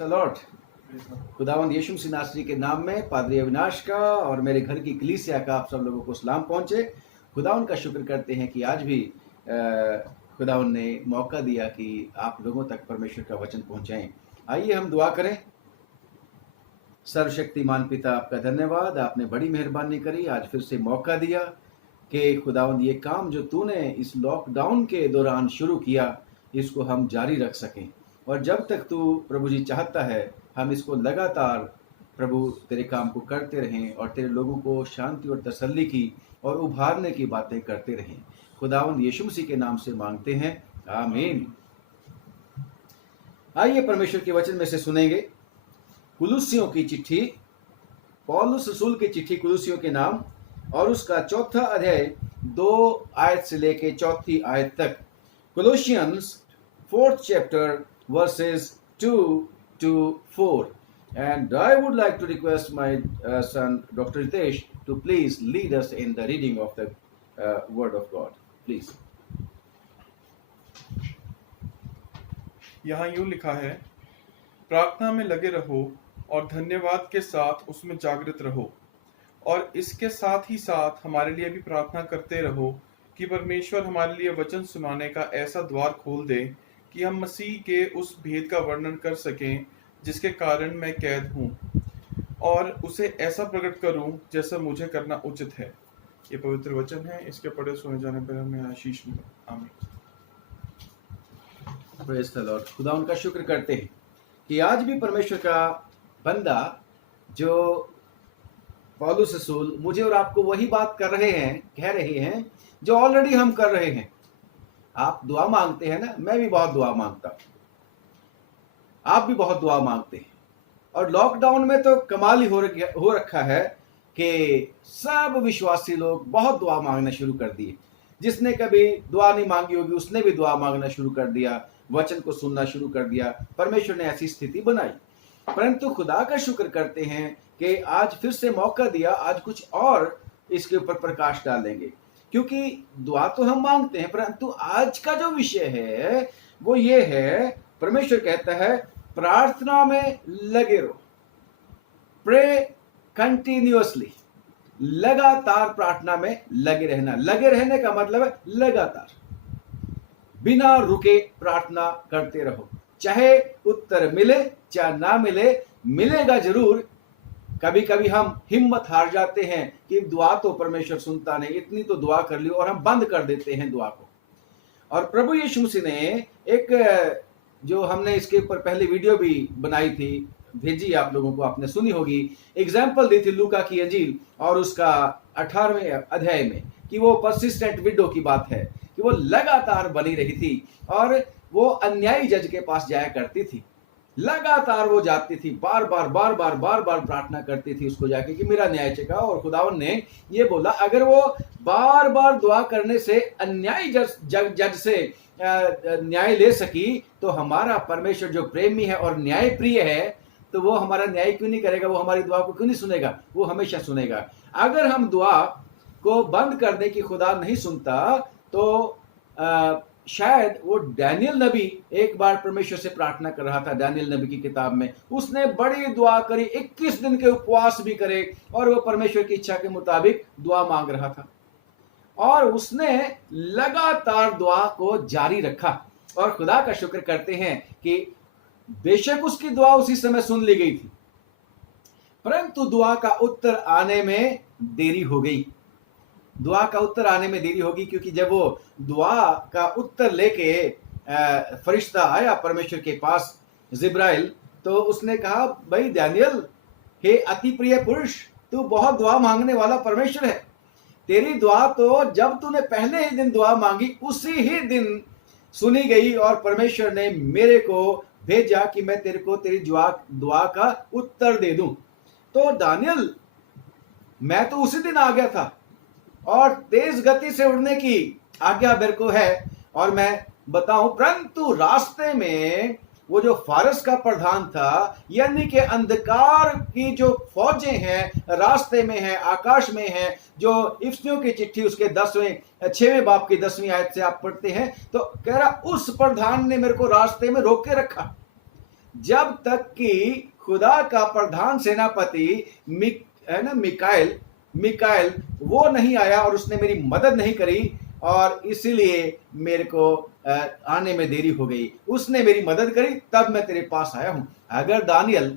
Lord. खुदावंद यीशु मसीह नासरी के नाम में पादरी अविनाश का और मेरे घर की कलीसिया का आप सब लोगों को सलाम पहुंचे। खुदावंद का शुक्र करते हैं कि आज भी खुदावंद ने मौका दिया कि आप लोगों तक परमेश्वर का वचन पहुंचाएं। आइए हम दुआ करें। सर्वशक्तिमान पिता, आपका धन्यवाद, आपने बड़ी मेहरबानी करी, आज फिर से मौका दिया कि खुदावंद ये काम जो तूने इस लॉकडाउन के दौरान शुरू किया इसको हम जारी रख सकें, और जब तक तू प्रभु जी चाहता है हम इसको लगातार प्रभु तेरे काम को करते रहें और तेरे लोगों को शांति और तसल्ली की और उभारने की बातें करते रहें। खुदावंद यीशु मसीह के नाम से मांगते हैं, आमीन। आइए परमेश्वर के वचन में से सुनेंगे कुलुसियों की चिट्ठी, पौलुस रसूल की चिट्ठी कुलुसियों के नाम, और उसका चौथा अध्याय 2 आयत से लेके 4 आयत तक। Colossians 4th chapter verses 2 to 4, and I would like to request my son Dr. Ritesh to please lead us in the reading of the word of God, please. यहाँ यूं लिखा है, प्रार्थना में लगे रहो और धन्यवाद के साथ उसमें जागृत रहो, और इसके साथ ही साथ हमारे लिए भी प्रार्थना करते रहो कि परमेश्वर हमारे लिए वचन सुनाने का ऐसा द्वार खोल दे कि हम मसीह के उस भेद का वर्णन कर सकें जिसके कारण मैं कैद हूँ, और उसे ऐसा प्रकट करूँ जैसा मुझे करना उचित है। ये पवित्र वचन है, इसके पढ़े सुने जाने पर हमें आशीष मिले। आमीन। Praise the Lord. खुदा उनका शुक्र करते हैं कि आज भी परमेश्वर का बंदा जो पौलुस रसूल मुझे और आपको वही बात कर रहे हैं, कह रहे हैं जो ऑलरेडी हम कर रहे हैं। आप दुआ मांगते हैं ना, मैं भी बहुत दुआ मांगता हूं, आप भी बहुत दुआ मांगते हैं, और लॉकडाउन में तो कमाल ही हो रखा है कि सब विश्वासी लोग बहुत दुआ मांगना शुरू कर दिए। जिसने कभी दुआ नहीं मांगी होगी उसने भी दुआ मांगना शुरू कर दिया, वचन को सुनना शुरू कर दिया। परमेश्वर ने ऐसी स्थिति बनाई, परंतु खुदा का शुक्र करते हैं कि आज फिर से मौका दिया, आज कुछ और इसके ऊपर प्रकाश डालेंगे, क्योंकि दुआ तो हम मांगते हैं, परंतु आज का जो विषय है वो ये है, परमेश्वर कहता है प्रार्थना में लगे रहो, प्रे कंटिन्यूअसली, लगातार प्रार्थना में लगे रहना। लगे रहने का मतलब है लगातार बिना रुके प्रार्थना करते रहो, चाहे उत्तर मिले चाहे ना मिले, मिलेगा जरूर। कभी कभी हम हिम्मत हार जाते हैं कि दुआ तो परमेश्वर सुनता नहीं, इतनी तो दुआ कर ली, और हम बंद कर देते हैं दुआ को। और प्रभु यीशु मसीह ने एक, जो हमने इसके ऊपर पहले वीडियो भी बनाई थी, भेजी आप लोगों को, आपने सुनी होगी, एग्जाम्पल दी थी लूका की अंजील और उसका 18वें अध्याय में, कि वो परसिस्टेंट विडो की बात है कि वो लगातार बनी रही थी और वो अन्यायी जज के पास जाया करती थी। लगातार वो जाती थी, बार बार प्रार्थना करती थी उसको जाके कि मेरा न्याय चेका। और खुदावन ने ये बोला, अगर वो बार बार दुआ करने से अन्यायी जज से न्याय ले सकी, तो हमारा परमेश्वर जो प्रेमी है और न्याय प्रिय है, तो वो हमारा न्याय क्यों नहीं करेगा? वो हमारी दुआ को क्यों नहीं सुनेगा? वो हमेशा सुनेगा। अगर हम दुआ को बंद कर दें कि खुदा नहीं सुनता, तो शायद वो डैनियल नबी एक बार परमेश्वर से प्रार्थना कर रहा था, डैनियल नबी की किताब में उसने बड़ी दुआ करी, 21 दिन के उपवास भी करे, और वो परमेश्वर की इच्छा के मुताबिक दुआ मांग रहा था, और उसने लगातार दुआ को जारी रखा। और खुदा का शुक्र करते हैं कि बेशक उसकी दुआ उसी समय सुन ली गई थी, परंतु दुआ का उत्तर आने में देरी हो गई। दुआ का उत्तर आने में देरी होगी, क्योंकि जब वो दुआ का उत्तर लेके फरिश्ता आया परमेश्वर के पास, जिब्राइल, तो उसने कहा, भाई डैनियल, हे अति प्रिय पुरुष, तू बहुत दुआ मांगने वाला परमेश्वर है। तेरी दुआ तो जब तूने पहले ही दिन दुआ मांगी उसी ही दिन सुनी गई, और परमेश्वर ने मेरे को भेजा कि मैं तेरे को तेरी दुआ का उत्तर दे दूं। तो डैनियल, मैं तो उसी दिन आ गया था, और तेज गति से उड़ने की आज्ञा मेरे को है, और मैं बताऊं, परंतु रास्ते में वो जो फारस का प्रधान था, यानी कि अंधकार की जो फौजें हैं रास्ते में हैं, आकाश में हैं, जो इफिसियों की चिट्ठी उसके 6वें बाब की 10वीं आयत से आप पढ़ते हैं, तो कह रहा उस प्रधान ने मेरे को रास्ते में रोक के रखा। जब तक कि खुदा का प्रधान सेनापति मिकाएल मिकाएल वो नहीं आया और उसने मेरी मदद नहीं करी, और इसीलिए मेरे को आने में देरी हो गई। उसने मेरी मदद करी तब मैं तेरे पास आया हूं। अगर दानियल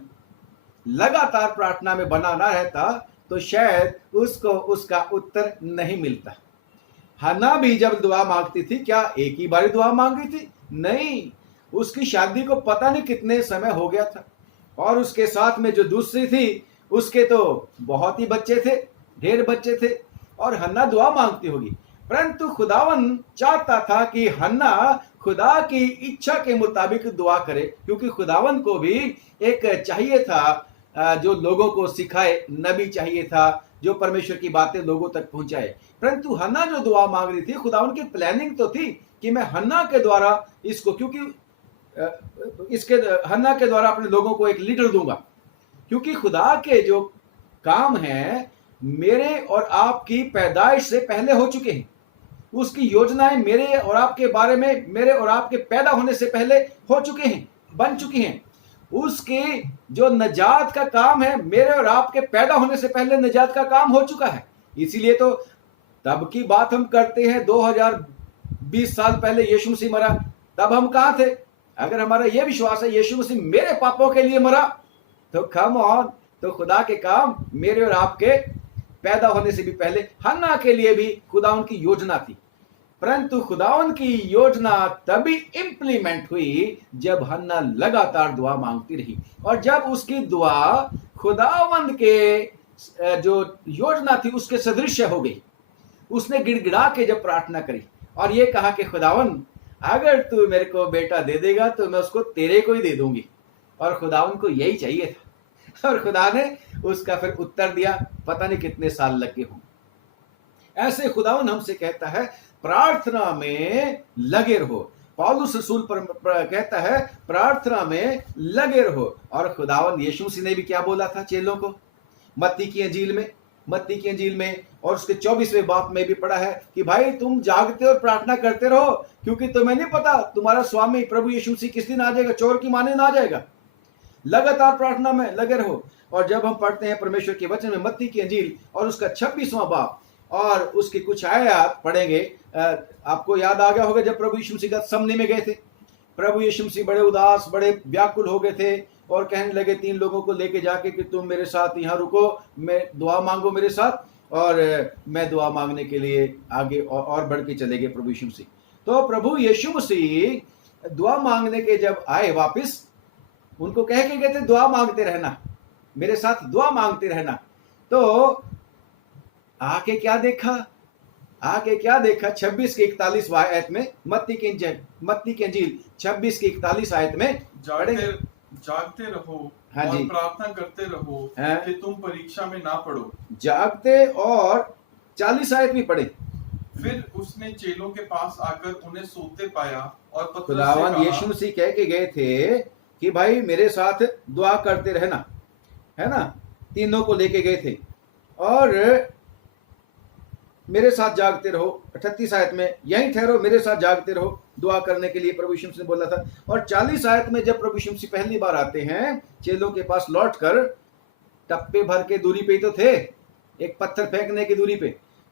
लगातार प्रार्थना में बना ना रहता तो शायद उसको उसका उत्तर नहीं मिलता। हन्ना भी जब दुआ मांगती थी, क्या एक ही बार दुआ मांगी थी? नहीं, उसकी शादी को पता नहीं कितने समय हो गया था, और उसके साथ में जो दूसरी थी उसके तो बहुत ही बच्चे थे, ढेर बच्चे थे, और हन्ना दुआ मांगती होगी। परंतु खुदावन चाहता था कि हन्ना खुदा की इच्छा के मुताबिक दुआ करे, क्योंकि खुदावन को भी एक चाहिए था जो लोगों को सिखाए, नबी चाहिए था जो परमेश्वर की बातें लोगों तक पहुंचाए। परंतु हन्ना जो दुआ मांग रही थी, खुदावन की प्लानिंग तो थी कि मैं हन्ना के द्वारा इसको, क्योंकि इसके हन्ना के द्वारा अपने लोगों को एक लीडर दूंगा, क्योंकि खुदा के जो काम हैं मेरे और आपकी पैदाइश से पहले हो चुके हैं। उसकी योजनाएं मेरे और आपके बारे में, मेरे और आपके पैदा होने से पहले हो चुके हैं, बन चुकी हैं। उसके जो नजात का काम है मेरे और आपके पैदा होने से पहले नजात का काम हो चुका है। इसीलिए तो तब की बात हम करते हैं, 2020 साल पहले यीशु मसीह मरा, तब हम कहां थे? अगर हमारा यह विश्वास है यीशु मसीह मेरे पापों के लिए मरा, तो कम ऑन, तो खुदा के काम मेरे और आपके पैदा होने से भी पहले हन्ना के लिए भी खुदावन की योजना थी। परंतु खुदावन की योजना तभी इंप्लीमेंट हुई जब हन्ना लगातार दुआ मांगती रही, और जब उसकी दुआ खुदावन के जो योजना थी उसके सदृश हो गई। उसने गिड़गिड़ा के जब प्रार्थना करी और ये कहा कि खुदावन अगर तू मेरे को बेटा दे देगा तो मैं उसको तेरे को ही दे दूंगी, और खुदावन को यही चाहिए था, और खुदा ने उसका फिर उत्तर दिया। पता नहीं कितने साल लगे हों। ऐसे खुदावन हमसे कहता है प्रार्थना में लगे रहो। पौलुस रसूल कहता है प्रार्थना में लगे रहो। और खुदावन यीशु मसीह ने भी क्या बोला था चेलों को? मत्ती की अंजील में और उसके 24वें बाब में भी पढ़ा है कि भाई तुम जागते और प्रार्थना करते रहो, क्योंकि तुम्हें नहीं पता तुम्हारा स्वामी प्रभु यीशु मसीह किस दिन आ जाएगा, चोर की माने ना आ जाएगा। लगातार प्रार्थना में लगे रहो। और जब हम पढ़ते हैं परमेश्वर के वचन में मत्ती की अंजील और उसका 26वां बाब और उसकी कुछ आयत पढ़ेंगे, आपको याद आ गया होगा जब प्रभु यीशु मसीह गतसमनी में गए थे। प्रभु यीशु मसीह बड़े उदास, बड़े व्याकुल हो गए थे और कहने लगे 3 लोगों को लेके जाके कि तुम मेरे साथ यहाँ रुको, मैं दुआ मांगो मेरे साथ, और मैं दुआ मांगने के लिए आगे और बढ़ के चले गए प्रभु यीशु मसीह। तो प्रभु यीशु मसीह दुआ मांगने के जब आए वापिस, उनको कह के गए थे दुआ मांगते रहना, मेरे साथ दुआ मांगते रहना। तो आके क्या देखा? 26 के 41 आयत में, मत्ती की अंजील 26 के 41 आयत में जागते रहो हाँ और जी, प्रार्थना करते रहो कि तुम परीक्षा में ना पड़ो। जागते और 40 आयत भी पढ़े। फिर उसने चेलों के पास आकर उन्हें सोते पाया और पतरस से खुदावन कहा, यीशु मसीह कह के गए थे कि भाई मेरे साथ दुआ करते रहना, है ना? तीनों को लेके गए थे और मेरे साथ जागते रहो। 38 आयत में यहीं ठहरो, मेरे साथ जागते रहो, दुआ करने के लिए प्रभु यीशु मसीह ने बोला था। और 40 आयत में जब प्रभु यीशु मसीह पहली बार आते हैं चेलों के पास लौटकर, टप्पे भर के दूरी पे ही तो थे, एक पत्थर फेंकने की दूरी पे,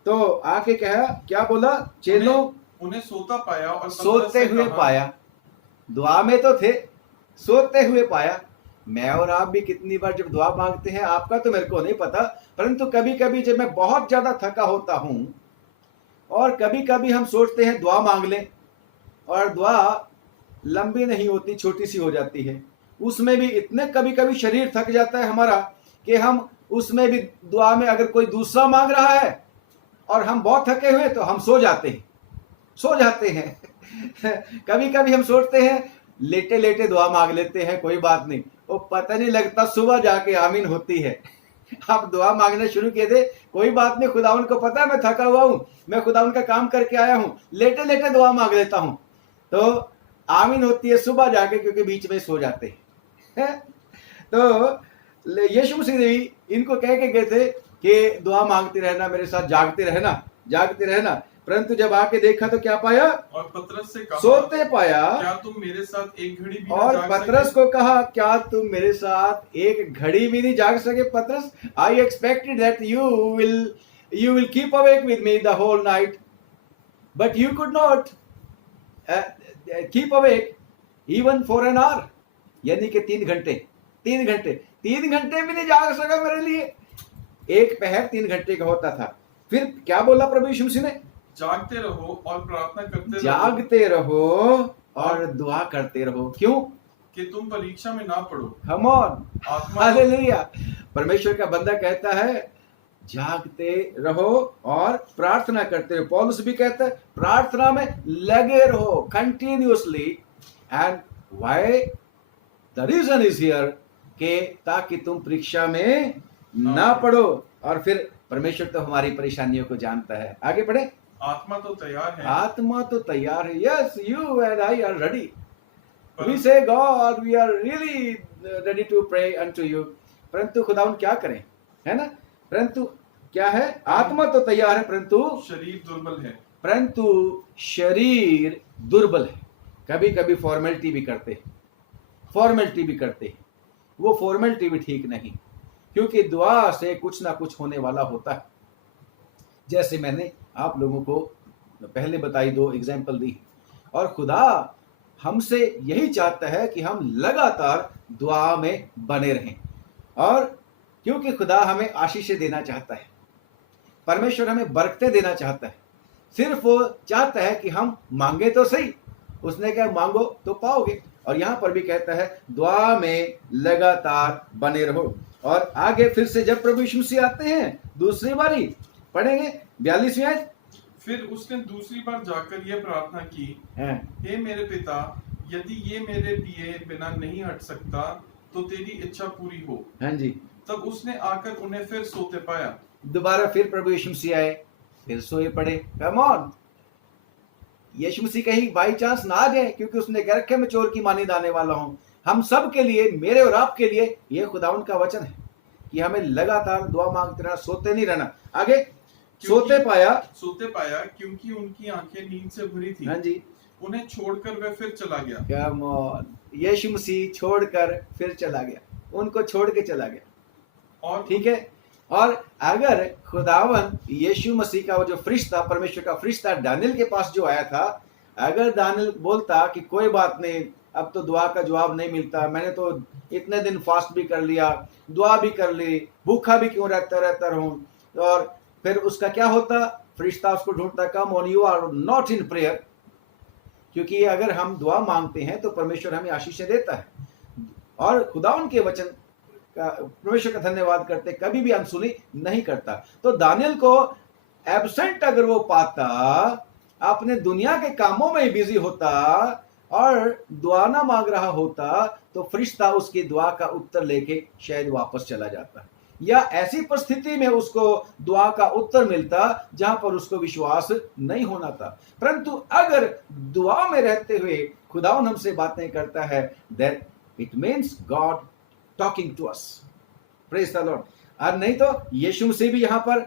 तो आके कहा, क्या बोला? चेलों उन्हें सोता पाया और सोते हुए पाया। दुआ में तो थे, सोते हुए पाया। मैं और आप भी कितनी बार जब दुआ मांगते हैं, आपका तो मेरे को नहीं पता, परंतु कभी कभी जब मैं बहुत ज्यादा थका होता हूं और कभी कभी हम सोचते हैं दुआ मांग लें, और दुआ लंबी नहीं होती, छोटी सी हो जाती है। उसमें भी इतने कभी कभी शरीर थक जाता है हमारा कि हम उसमें भी दुआ में अगर कोई दूसरा मांग रहा है और हम बहुत थके हुए तो हम सो जाते हैं कभी कभी हम सोचते हैं लेटे लेटे दुआ मांग लेते हैं, कोई बात नहीं, वो पता नहीं लगता सुबह जाके आमीन होती है। आप दुआ मांगने शुरू किए थे, कोई बात नहीं, खुदावन को पता है मैं थका हुआ हूं, मैं खुदावन का काम करके आया हूं, लेटे लेटे दुआ मांग लेता हूं, तो आमीन होती है सुबह जाके, क्योंकि बीच में सो जाते हैं तो यीशु मसीह भी इनको कह के गए थे कि दुआ मांगते रहना, मेरे साथ जागते रहना। परंतु जब आके देखा तो क्या पाया? और पतरस से कहा, सोते पाया। क्या तुम मेरे साथ एक घड़ी भी न और जाग पतरस सके? को कहा, क्या तुम मेरे साथ एक घड़ी भी नहीं जाग सके? पतरस, I expected that you will keep awake with me the whole night, but you could not keep awake even for an hour. यानी कि 3 घंटे 3 घंटे भी नहीं जाग सका मेरे लिए। एक पहर 3 घंटे का होता था। फिर क्या बोला प्रभु यीशु मसीह ने? जागते रहो और प्रार्थना करते रहो जागते रहो और दुआ करते रहो। क्यों? कि तुम परीक्षा में ना पड़ो। कम ऑन, आत्मा हालेलुया। परमेश्वर का बंदा कहता है जागते रहो और प्रार्थना करते रहो। पौलुस भी कहता है प्रार्थना में लगे रहो continuously. And why? The reason is here कि ताकि तुम परीक्षा में ना पड़ो। और फिर परमेश्वर तो हमारी परेशानियों को जानता है। आगे बढ़े। आत्मा तो तैयार है, आत्मा तो तैयार है। Yes, you and I R ready. We say God, we are really ready to pray unto you. परंतु खुदावन क्या करें, है ना? परंतु क्या है? आत्मा तो तैयार है परंतु शरीर दुर्बल है। परंतु शरीर दुर्बल है। कभी कभी फॉर्मेलिटी भी करते हैं, फॉर्मेलिटी भी करते हैं। वो फॉर्मेलिटी भी ठीक नहीं, क्योंकि दुआ से कुछ ना कुछ होने वाला होता है। जैसे मैंने आप लोगों को पहले बताई 2 एग्जाम्पल दी। और खुदा हमसे यही चाहता है कि हम लगातार दुआ में बने रहें। और क्योंकि खुदा हमें आशीषें देना चाहता है, परमेश्वर हमें बरकतें देना चाहता है। सिर्फ वो चाहता है कि हम मांगे तो सही। उसने कहा मांगो तो पाओगे। और यहाँ पर भी कहता है दुआ में लगातार बने रहो। और आगे फिर से जब प्रभु यीशु मसीह आते हैं दूसरी बारी, पढ़ेंगे 42वीं आयत। फिर उसने दूसरी बार जाकर यह प्रार्थना की, हे मेरे पिता, यदि ये मेरे पिए बिना नहीं हट सकता तो तेरी इच्छा पूरी हो। हाँ जी। तब उसने आकर उन्हें फिर सोते पाया। दोबारा फिर प्रभु यीशु मसीह आए, फिर सोए पड़े। कम ऑन, यीशु मसीह कहीं बाई चांस ना आ जाए, क्योंकि उसने कह रखे मैं चोर की मानी आने वाला हूं। हम सब के लिए, मेरे और आपके लिए ये खुदाउन का वचन है कि हमें लगातार दुआ मांगते रहना, सोते नहीं रहना। आगे सोते पाया क्योंकि उनकी आंखें नींद से भरी थी। हाँ जी। उन्हें छोड़कर वह फिर चला गया। कम ऑन, यीशु मसीह छोड़कर फिर चला गया, उनको छोड़ के चला गया। और ठीक है। और अगर खुदावन यीशु मसीह का वो जो फरिश्ता, परमेश्वर का फरिश्ता दानियल के पास जो आया था, अगर दानियल बोलता कि कोई बात नहीं, अब तो दुआ का जवाब नहीं मिलता, मैंने तो इतने दिन फास्ट भी कर लिया, दुआ भी कर ली, भूखा भी क्यों रहता रहूं, और फिर उसका क्या होता? फरिश्ता उसको ढूंढता, come on, you are not in prayer. क्योंकि अगर हम दुआ मांगते हैं तो परमेश्वर हमें आशीषें देता है। और खुदावन के वचन का, परमेश्वर का धन्यवाद करते, कभी भी अनसुनी नहीं करता। तो दानियल को एब्सेंट अगर वो पाता, अपने दुनिया के कामों में बिजी होता और दुआ ना मांग रहा होता, तो फरिश्ता उसकी दुआ का उत्तर लेके शायद वापस चला जाता, या ऐसी परिस्थिति में उसको दुआ का उत्तर मिलता जहां पर उसको विश्वास नहीं होना था। परंतु अगर दुआ में रहते हुए खुदावन हमसे बातें करता है, then it means God talking to us. Praise the Lord. और नहीं तो यीशु मसीह भी यहाँ पर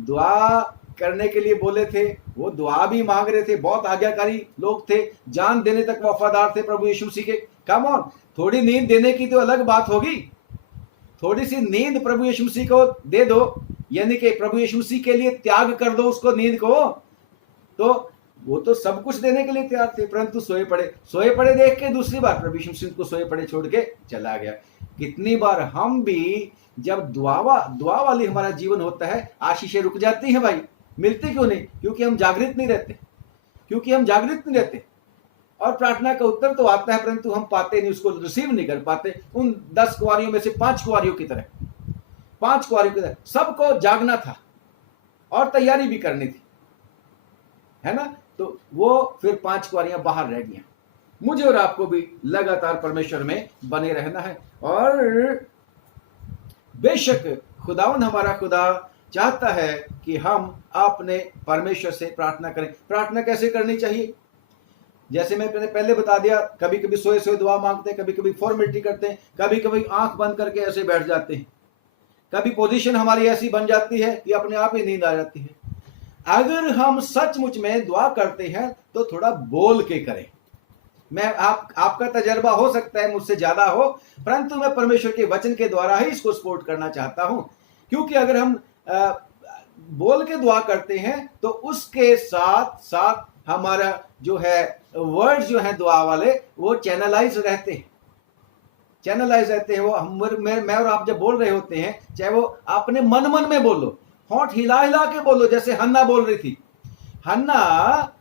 दुआ करने के लिए बोले थे, वो दुआ भी मांग रहे थे। बहुत आज्ञाकारी लोग थे, जान देने तक वफादार थे प्रभु यीशु मसीह के। कम ऑन, थोड़ी नींद देने की तो अलग बात होगी, थोड़ी सी नींद प्रभु यीशु मसीह को दे दो, यानी कि प्रभु यीशु मसीह के लिए त्याग कर दो उसको, नींद को, तो वो तो सब कुछ देने के लिए तैयार थे। परंतु सोए पड़े देख के दूसरी बार प्रभु यीशु मसीह को सोए पड़े छोड़ के चला गया। कितनी बार हम भी जब दुआ वाली हमारा जीवन होता है, आशीषें रुक जाती हैं भाई। मिलती क्यों नहीं? क्योंकि हम जागृत नहीं रहते। और प्रार्थना का उत्तर तो आता है, परंतु हम पाते नहीं, उसको रिसीव नहीं कर पाते। उन 10 कुंवारियों में से 5 कुंवारियों की तरह सबको जागना था और तैयारी भी करनी थी, है ना? तो वो फिर 5 कुंवारियां बाहर रह गई। मुझे और आपको भी लगातार परमेश्वर में बने रहना है। और बेशक खुदावन हमारा खुदा चाहता है कि हम अपने परमेश्वर से प्रार्थना करें। प्रार्थना कैसे करनी चाहिए? जैसे मैंने पहले बता दिया, कभी कभी सोए दुआ मांगते हैं, कभी कभी फॉर्मेलिटी करते हैं, कभी कभी आंख बंद करके ऐसे बैठ जाते हैं, कभी पोजीशन हमारी ऐसी बन जाती है कि अपने आप ही नींद आ जाती है। अगर हम सचमुच में दुआ करते हैं तो थोड़ा बोल के करें। मैं आपका तजर्बा हो सकता है मुझसे ज्यादा हो, परंतु मैं परमेश्वर के वचन के द्वारा ही इसको सपोर्ट करना चाहता हूं। क्योंकि अगर हम बोल के दुआ करते हैं तो उसके साथ साथ हमारा जो है वर्ड्स जो है दुआ वाले वो चैनलाइज रहते हैं, वो मैं और आप जब बोल रहे होते हैं, चाहे वो अपने मन मन में बोलो, होंठ हिला हिला के बोलो, जैसे हन्ना बोल रही थी। हन्ना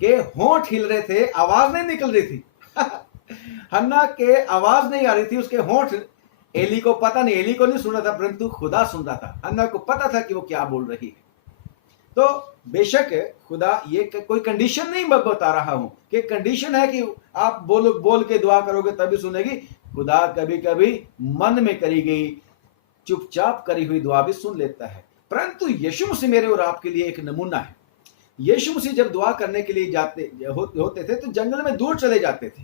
के होंठ हिल रहे थे, आवाज नहीं निकल रही थी। हन्ना के आवाज नहीं आ रही थी, उसके होंठ, एली को पता नहीं, एली को नहीं सुन रहा था, परंतु खुदा सुन रहा था। हन्ना को पता था कि वो क्या बोल रही है। तो बेशक खुदा ये कोई कंडीशन नहीं बता रहा हूं कि कंडीशन है कि आप बोल के दुआ करोगे तभी सुनेगी। खुदा कभी कभी मन में करी गई चुपचाप करी हुई दुआ भी सुन लेता है। परंतु यीशु मसीह मेरे और आपके लिए एक नमूना है। यीशु मसीह जब दुआ करने के लिए होते थे तो जंगल में दूर चले जाते थे,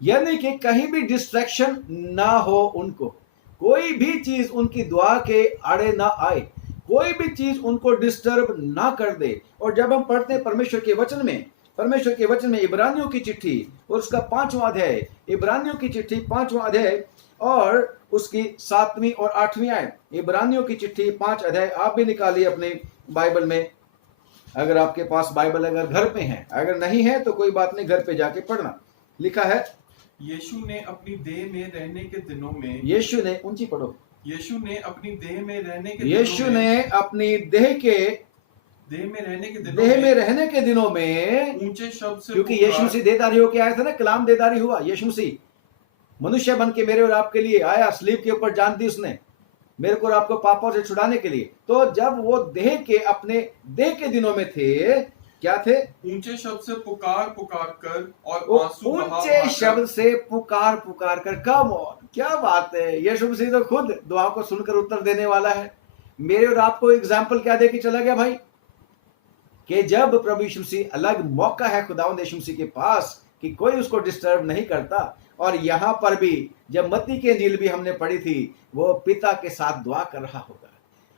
यानी कि कहीं भी डिस्ट्रैक्शन ना हो, उनको कोई भी चीज उनकी दुआ के आड़े ना आए, कोई भी चीज उनको डिस्टर्ब ना कर दे। और जब हम पढ़ते हैं परमेश्वर के वचन में इब्रानियों की चिट्ठी और उसका 5वां अध्याय, इब्रानियों की चिट्ठी 5वां अध्याय और उसकी 7वीं और 8वीं आयत, इब्रानियों की चिट्ठी 5 अध्याय आप भी निकालिए अपने बाइबल में, अगर आपके पास बाइबल अगर घर पे है, अगर नहीं है तो कोई बात नहीं, घर पे जाके पढ़ना। लिखा है, यीशु ने अपनी देह में रहने के दिनों में, यीशु ने, ऊंची पढ़ो, यीशु ने अपनी देह में रहने के यीशु ने अपनी देह में रहने के दिनों में ऊंचे शब्द से, क्योंकि यीशु मसीह देदारी होके आया था ना, कलाम देदारी हुआ, यीशु मसीह मनुष्य बन के मेरे और आपके लिए आया, स्लीब के ऊपर जान दी उसने, मेरे को और आपको पापों से छुड़ाने के लिए। तो जब वो अपने देह के दिनों में थे, क्या थे? ऊंचे शब्द से पुकार कर और ऊंचे शब्द से पुकार कर। कम ऑन, क्या बात है! यीशु मसीह तो खुद दुआ को सुनकर उत्तर देने वाला है। मेरे और आपको एग्जाम्पल क्या देके चला गया भाई, कि जब प्रभु यीशु मसीह, अलग मौका है खुदावंद यीशु मसीह के पास कि कोई उसको डिस्टर्ब नहीं करता। और यहां पर भी जब मत्ती की इंजील भी हमने पढ़ी थी, वो पिता के साथ दुआ कर रहा होगा,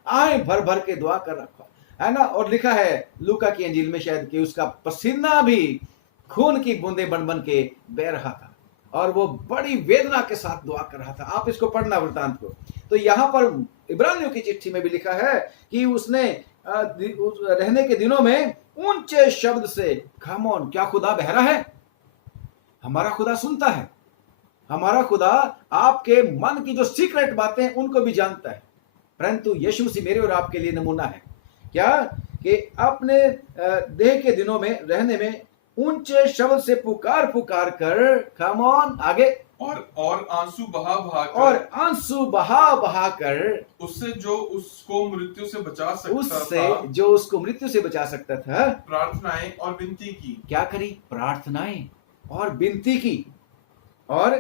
आए भर भर के दुआ कर रखा है ना। और लिखा है लूका की इंजील में शायद कि उसका पसीना भी खून की बूंदें बन बन के बह रहा था और वो बड़ी वेदना के साथ दुआ कर रहा था। आप इसको पढ़ना वृतांत को। तो यहां पर इब्रानियों की चिट्ठी में भी लिखा है कि उसने रहने के दिनों में ऊंचे शब्द से, कम ऑन, क्या खुदा बहरा है? हमारा खुदा सुनता है। हमारा खुदा आपके मन की जो सीक्रेट बातें हैं उनको भी जानता है। परंतु यीशु मसीह मेरे और आपके लिए नमूना है, क्या कि अपने देह के दिनों में रहने में ऊंचे शब्द से पुकार कर, कम ऑन, आगे, और आंसू बहा कर उससे जो उसको मृत्यु से बचा सकता था, प्रार्थनाएं और विनती की। क्या करी? प्रार्थनाएं और विनती की, और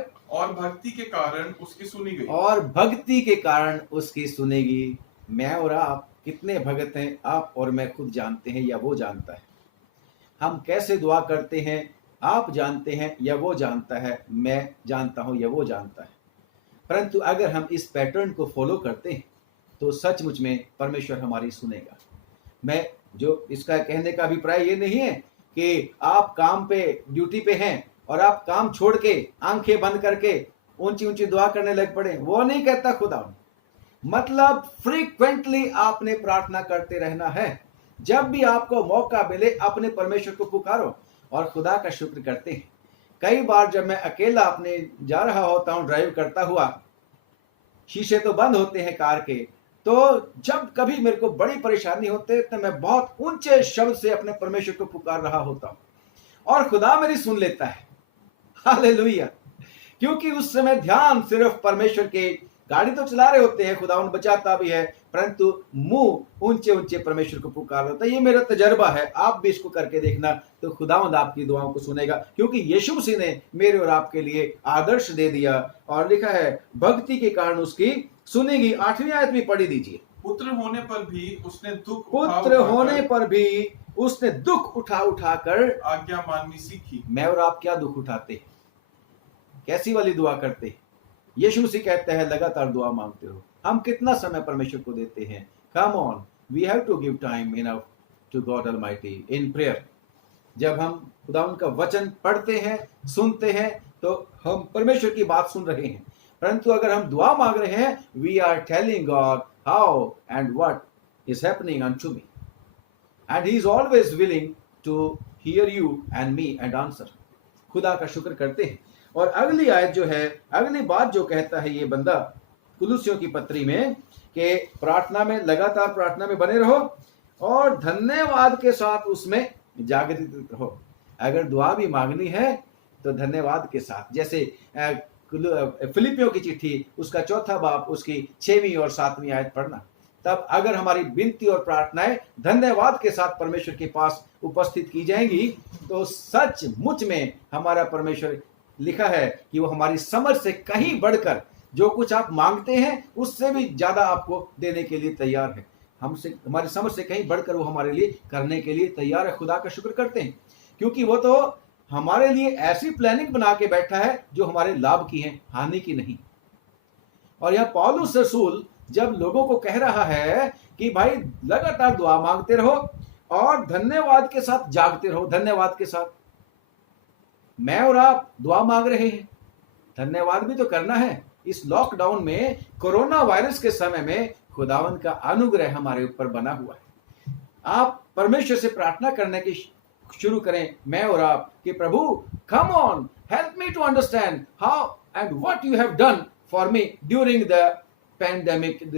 भक्ति के कारण उसकी सुनेगी। मैं और आप कितने भगत हैं, आप और मैं खुद जानते हैं या वो जानता है। हम कैसे दुआ करते हैं आप जानते हैं या वो जानता है, मैं जानता हूं या वो जानता है। परंतु अगर हम इस पैटर्न को फॉलो करते हैं तो सचमुच में परमेश्वर हमारी सुनेगा। मैं जो इसका कहने का अभिप्राय ये नहीं है कि आप काम पे, ड्यूटी पे हैं और आप काम छोड़ के आंखें बंद करके ऊंची ऊंची दुआ करने लग पड़े, वो नहीं कहता खुदा। मतलब फ्रीक्वेंटली आपने प्रार्थना करते रहना है। जब भी आपको मौका मिले अपने परमेश्वर को पुकारो और खुदा का शुक्र करते हैं। कई बार जब मैं अकेला अपने जा रहा होता हूं ड्राइव करता हुआ, शीशे तो बंद होते हैं कार के, तो जब कभी मेरे को बड़ी परेशानी होती है तो मैं बहुत ऊंचे शब्द से अपने परमेश्वर को पुकार रहा होता हूं और खुदा मेरी सुन लेता है। हालेलुया! क्योंकि उस समय ध्यान सिर्फ परमेश्वर के, गाड़ी तो चला रहे होते हैं, खुदा बचाता भी है, परंतु मुंह ऊंचे ऊंचे परमेश्वर को पुकार रहा था। ये मेरा तजर्बा है, आप भी इसको करके देखना, तो खुदावंद आपकी दुआओं को सुनेगा। क्योंकि यीशु मसीह ने मेरे और आपके लिए आदर्श दे दिया और लिखा है भक्ति के कारण उसकी सुनेगी। 8वीं आयत भी पढ़ी दीजिए। पुत्र होने पर भी उसने दुख उठा कर आज्ञा माननी सीखी। मैं और आप क्या दुख उठाते, कैसी वाली दुआ करते? यीशु मसीह कहते हैं लगातार दुआ मांगते हो। हम कितना समय परमेश्वर को देते हैं? Come on, we have to give time enough to God Almighty in prayer. जब हम खुदावंद का वचन पढ़ते हैं, सुनते हैं, तो हम परमेश्वर की बात सुन रहे हैं। परंतु अगर हम दुआ मांग रहे हैं, we are telling God how and what is happening unto me, and he is always willing to hear you and me and answer. खुदा का शुक्र करते हैं। और अगली आयत जो है, अगली बात जो कहता है ये बंदा कुलुसियों की पत्री में, कि प्रार्थना में, लगातार प्रार्थना में बने रहो और धन्यवाद के साथ उसमें जागृत रहो। अगर दुआ भी मांगनी है तो धन्यवाद के साथ, जैसे फिलिपियों की चिट्ठी उसका 4 बाब उसकी 6वीं और 7वीं आयत पढ़ना। तब अगर हमारी विनती और प्रार्थनाएं धन्यवाद के साथ परमेश्वर के पास उपस्थित की जाएंगी, तो सचमुच में हमारा परमेश्वर, लिखा है कि वो हमारी समझ से कहीं बढ़कर जो कुछ आप मांगते हैं उससे भी ज्यादा आपको देने के लिए तैयार है। हमसे, हमारी समझ से कहीं बढ़कर वो हमारे लिए करने के लिए तैयार है। खुदा का शुक्र करते हैं, क्योंकि वो तो हमारे लिए ऐसी प्लानिंग बना के बैठा है जो हमारे लाभ की है, हानि की नहीं। और यह पौलुस रसूल जब लोगों को कह रहा है कि भाई लगातार दुआ मांगते रहो और धन्यवाद के साथ जागते रहो, धन्यवाद के साथ। मैं और आप दुआ मांग रहे हैं, धन्यवाद भी तो करना है। इस लॉकडाउन में, कोरोना वायरस के समय में खुदावंद का अनुग्रह हमारे ऊपर बना हुआ है। आप परमेश्वर से प्रार्थना करने की शुरू करें, मैं और आप, कि प्रभु come on, help me to understand how and what you have done for me during the pandemic,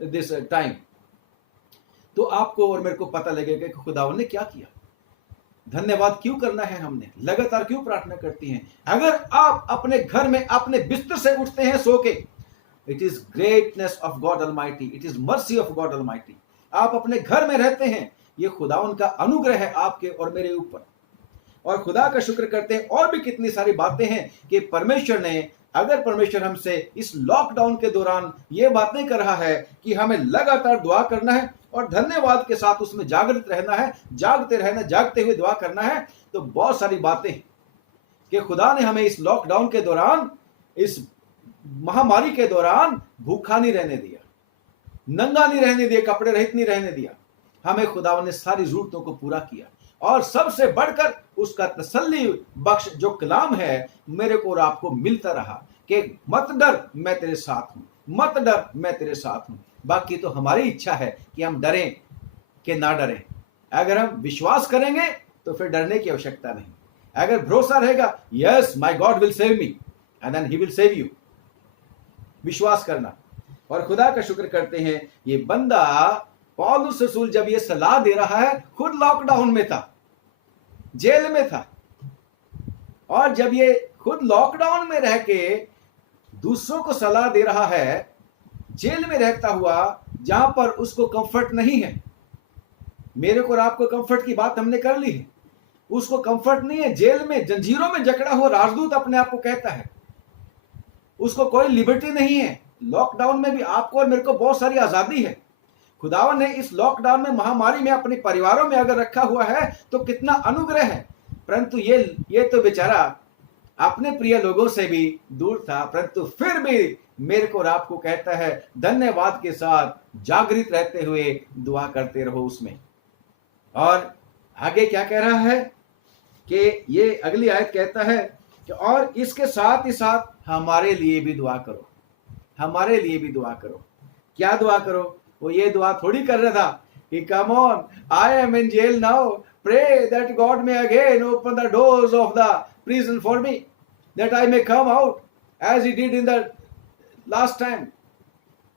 this time. तो आपको और मेरे को पता लगेगा कि खुदावंद ने क्या किया। धन्यवाद क्यों करना है, हमने लगातार क्यों प्रार्थना करती हैं। अगर आप अपने घर में अपने बिस्तर से उठते हैं सो के, it is greatness of God almighty, it is mercy of God almighty. आप अपने घर में रहते हैं, ये खुदावंद का अनुग्रह है आपके और मेरे ऊपर। और खुदा का शुक्र करते हैं। और भी कितनी सारी बातें हैं कि परमेश्वर ने, अगर परमेश्वर हमसे इस लॉकडाउन के दौरान ये बातें कर रहा है कि हमें लगातार दुआ करना है और धन्यवाद के साथ उसमें जागृत रहना है, जागते रहना, जागते हुए दुआ करना है, तो बहुत सारी बातें कि खुदा ने हमें इस लॉकडाउन के दौरान, इस महामारी के दौरान भूखा नहीं रहने दिया, नंगा नहीं रहने दिया, कपड़े रहित नहीं रहने दिया। हमें खुदा ने सारी जरूरतों को पूरा किया। और सबसे बढ़कर उसका तसल्ली बख्श जो कलाम है मेरे को और आपको मिलता रहा कि मत डर, मैं तेरे साथ हूं, मत डर, मैं तेरे साथ हूं। बाकी तो हमारी इच्छा है कि हम डरें कि ना डरें। अगर हम विश्वास करेंगे तो फिर डरने की आवश्यकता नहीं। अगर भरोसा रहेगा, yes my God will save me and then he will save you, विश्वास करना। और खुदा का शुक्र करते हैं, ये बंदा पौलुस रसूल जब ये सलाह दे रहा है, खुद लॉकडाउन में था, जेल में था, और जब ये खुद लॉकडाउन में रह के दूसरों को सलाह दे रहा है, जेल में रहता हुआ, जहां पर उसको कंफर्ट नहीं है। मेरे को और आपको कंफर्ट की बात हमने कर ली है, उसको कंफर्ट नहीं है। जेल में जंजीरों में जकड़ा हुआ राजदूत अपने आप को कहता है, उसको कोई लिबर्टी नहीं है। लॉकडाउन में भी आपको और मेरे को बहुत सारी आजादी है। खुदावन ने इस लॉकडाउन में, महामारी में अपने परिवारों में अगर रखा हुआ है तो कितना अनुग्रह है। परंतु ये तो बेचारा अपने प्रिय लोगों से भी दूर था, परंतु फिर भी मेरे को और आपको कहता है धन्यवाद के साथ जागृत रहते हुए दुआ करते रहो उसमें। और आगे क्या कह रहा है कि ये अगली आयत कहता है कि और इसके साथ ही साथ हमारे लिए भी दुआ करो, हमारे लिए भी दुआ करो। क्या दुआ करो? वो ये दुआ थोड़ी कर रहा था कि come on, I am in jail now, pray that God may again open the doors of the prison for me, that I may come out as he did in the last time.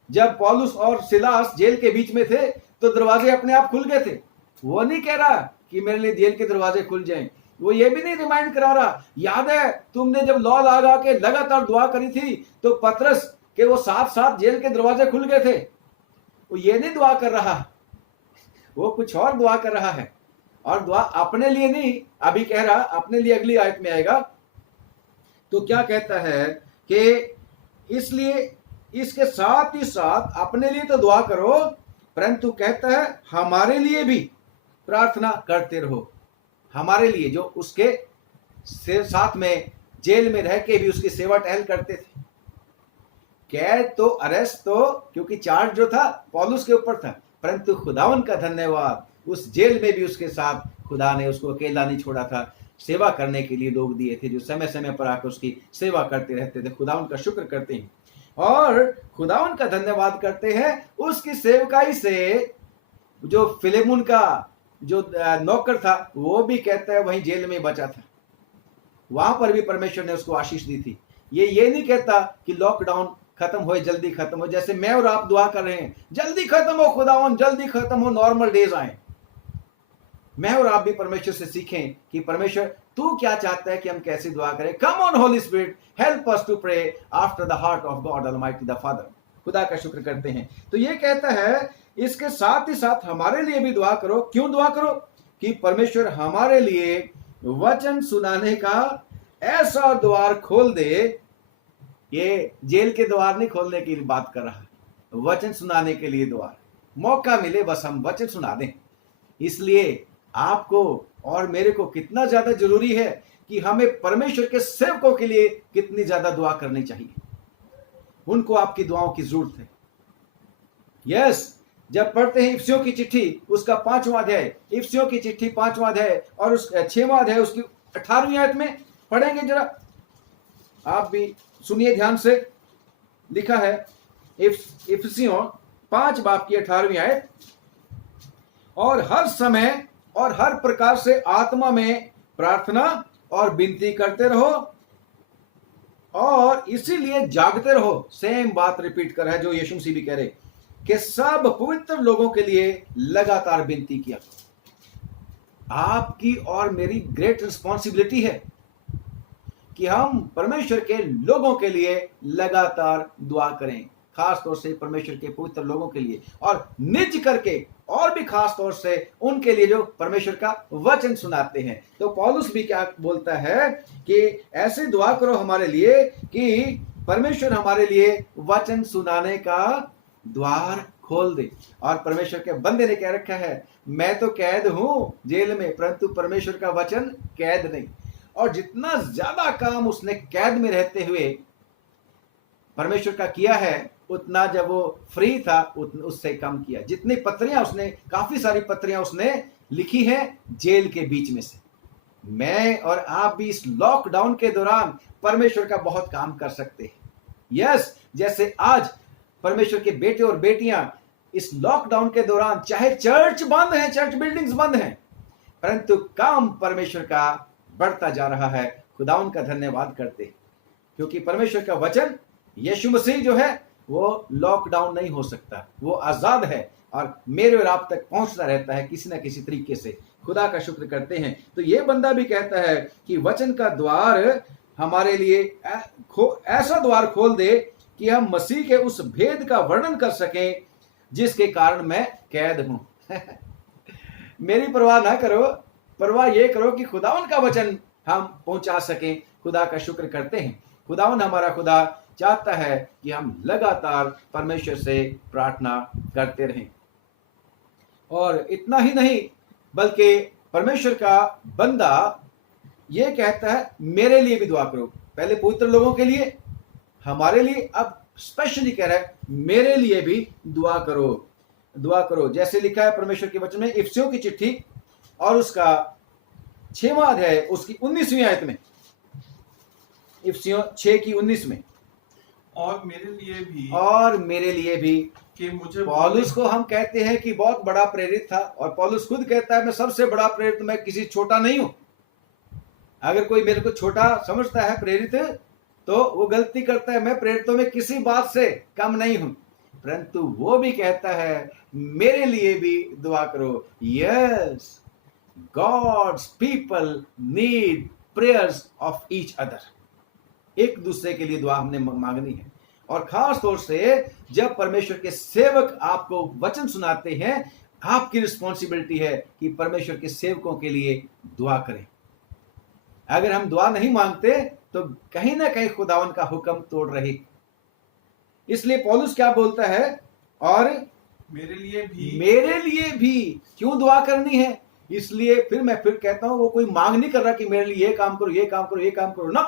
जब पौलुस और Silas jail के बीच में थे तो दरवाजे अपने आप खुल गए थे। वो नहीं कह रहा कि मेरे लिए जेल के दरवाजे खुल जाएं। वो ये भी नहीं रिमाइंड करा रहा, याद है तुमने जब लॉ लगा के लगातार दुआ करी थी तो पतरस के वो साथ साथ जेल के दरवाजे खुल गए थे। वो ये नहीं दुआ कर रहा, वो कुछ और दुआ कर रहा है। और दुआ अपने लिए नहीं, अभी कह रहा अपने लिए अगली आयत में आएगा। तो क्या कहता है कि इसलिए इसके साथ ही साथ अपने लिए तो दुआ करो, परंतु कहता है हमारे लिए भी प्रार्थना करते रहो। हमारे लिए जो उसके साथ में जेल में रह के भी उसकी सेवा टहल करते थे। कैद तो, अरेस्ट तो, क्योंकि चार्ज जो था पौलुस के ऊपर था, परंतु खुदावन का धन्यवाद, उस जेल में भी उसके साथ खुदा ने उसको अकेला नहीं छोड़ा था। सेवा करने के लिए लोग दिए थे जो समय समय पर आकर उसकी सेवा करते रहते थे। खुदावन का शुक्र करते हैं और खुदावन का धन्यवाद करते हैं। उसकी सेवकाई से जो फिलेमुन का जो नौकर था वो भी कहता है वहीं जेल में बचा था, वहां पर भी परमेश्वर ने उसको आशीष दी थी। ये नहीं कहता कि लॉकडाउन खत्म हो, जल्दी खत्म हो, जैसे मैं और आप दुआ कर रहे हैं जल्दी खत्म हो खुदावन, जल्दी खत्म हो, नॉर्मल डेज आए। मैं और आप भी परमेश्वर से सीखें कि परमेश्वर तू क्या चाहता है कि हम कैसे दुआ करें। Come on Holy Spirit, help us to pray after the heart of God Almighty the Father. खुदा का शुक्र करते हैं। तो ये कहता है इसके साथ ही साथ हमारे लिए भी दुआ करो। क्यों दुआ करो? कि परमेश्वर हमारे लिए वचन सुनाने का ऐसा द्वार खोल दे। ये जेल के द्वार नहीं खोलने की बात कर रहा, वचन सुनाने के लिए द्वार, मौका मिले बस हम वचन सुना दें। इसलिए आपको और मेरे को कितना ज्यादा जरूरी है कि हमें परमेश्वर के सेवकों के लिए कितनी ज्यादा दुआ करनी चाहिए। उनको आपकी दुआओं की जरूरत है। यस, जब पढ़ते हैं इफिसियों की चिट्ठी उसका 5वां अध्याय, इफिसियों की चिट्ठी 5वां अध्याय और उस 6वां अध्याय उसकी 18वीं आयत में पढ़ेंगे, जरा आप भी सुनिए ध्यान से। लिखा है इफिसियों 5 बाब की 18वीं आयत, और हर समय और हर प्रकार से आत्मा में प्रार्थना और विनती करते रहो और इसीलिए जागते रहो। सेम बात रिपीट कर रहा है जो यीशु मसीह भी कह रहे कि सब पवित्र लोगों के लिए लगातार विनती किया। आपकी और मेरी ग्रेट रिस्पॉन्सिबिलिटी है कि हम परमेश्वर के लोगों के लिए लगातार दुआ करें, खास तौर से परमेश्वर के पवित्र लोगों के लिए, और निज करके और भी खास तौर से उनके लिए जो परमेश्वर का वचन सुनाते हैं। तो पौलुस भी क्या बोलता है कि ऐसे दुआ करो हमारे लिए कि परमेश्वर हमारे लिए वचन सुनाने का द्वार खोल दे। और परमेश्वर के बंदे ने कह रखा है मैं तो कैद हूं जेल में, परंतु परमेश्वर का वचन कैद नहीं। और जितना ज्यादा काम उसने कैद में रहते हुए परमेश्वर का किया है, उतना जब वो फ्री था उससे कम किया। जितनी पत्रियां उसने, काफी सारी पत्रियां उसने लिखी है जेल के बीच में से। मैं और आप भी इस लॉकडाउन के दौरान परमेश्वर का बहुत काम कर सकते हैं। यस, जैसे आज परमेश्वर के बेटे और बेटियां इस लॉकडाउन के दौरान, चाहे चर्च बंद है, चर्च बिल्डिंग्स बंद हैं, परंतु काम परमेश्वर का बढ़ता जा रहा है। खुदा उनका धन्यवाद करते हैं, क्योंकि परमेश्वर का वचन यीशु मसीह जो है वो लॉकडाउन नहीं हो सकता, वो आजाद है और मेरे और आप तक पहुंचता रहता है किसी ना किसी तरीके से। खुदा का शुक्र करते हैं। तो ये बंदा भी कहता है कि वचन का द्वार हमारे लिए ऐसा द्वार खोल दे कि हम मसीह के उस भेद का वर्णन कर सकें जिसके कारण मैं कैद हूं। मेरी परवाह ना करो, परवाह ये करो कि खुदावन का वचन हम पहुंचा सकें। खुदा का शुक्र करते हैं। खुदावन हमारा खुदा चाहता है कि हम लगातार परमेश्वर से प्रार्थना करते रहें। और इतना ही नहीं, बल्कि परमेश्वर का बंदा ये कहता है मेरे लिए भी दुआ करो। पहले पवित्र लोगों के लिए, हमारे लिए, अब स्पेशली कह रहा है मेरे लिए भी दुआ करो, दुआ करो। जैसे लिखा है परमेश्वर के वचन में इफिसियों की चिट्ठी और उसका 6वां अध्याय उसकी 19वीं आयत में, इफिसियों 6 की 19 में, और मेरे लिए भी कि मुझे, पौलुस को हम कहते हैं कि बहुत बड़ा प्रेरित था, और पौलुस खुद कहता है मैं सबसे बड़ा प्रेरित, मैं किसी छोटा नहीं हूं। अगर कोई मेरे को छोटा समझता है प्रेरित तो वो गलती करता है। मैं प्रेरितों में किसी बात से कम नहीं हूं, परंतु वो भी कहता है मेरे लिए भी दुआ करो। Yes, God's people need prayers of each other. एक दूसरे के लिए दुआ हमने मांगनी है। और खास तौर से जब परमेश्वर के सेवक आपको वचन सुनाते हैं, आपकी रिस्पॉन्सिबिलिटी है कि परमेश्वर के सेवकों के लिए दुआ करें। अगर हम दुआ नहीं मांगते तो कहीं ना कहीं खुदावन का हुक्म तोड़ रहे। इसलिए पौलुस क्या बोलता है, और मेरे लिए भी क्यों दुआ करनी है? इसलिए फिर मैं कहता हूं वो कोई मांग नहीं कर रहा कि मेरे लिए ये काम करो, ये काम करो, ये काम करो ना।